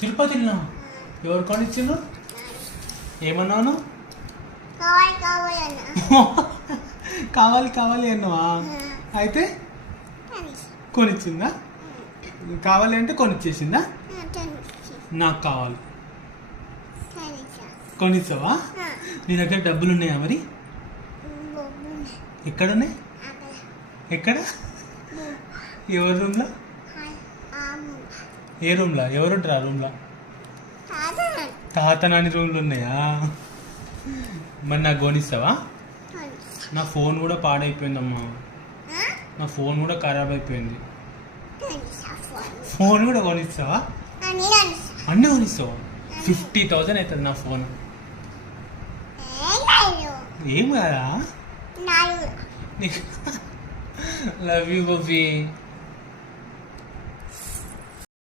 తిరుపతిలో ఎవరు కొనిచ్చిండ్రు? ఏమన్నాను? కావాలి కావాలి అన్నావా? అయితే కొనిచ్చిందా? కావాలి అంటే కొనిచ్చేసిందా? నాకు కావాలి కొనిచ్చావా? నీ దగ్గర డబ్బులు ఉన్నాయా మరి? ఎక్కడున్నాయి? ఎక్కడ? ఎవరి రూమ్లో? ఏ రూమ్లో? ఎవరుంటారు ఆ రూమ్లో? తాత నాని రూమ్లో ఉన్నాయా? మరి నాకు కొనిస్తావా? నా ఫోన్ కూడా పాడైపోయిందమ్మా. నా ఫోన్ కూడా ఖరాబ్ అయిపోయింది. ఫోన్ కూడా కొనిస్తావా? అన్నీ కొనిస్తావా? 50,000 అవుతుంది నా ఫోన్. ఏం కదా? Love you బబ్బీ.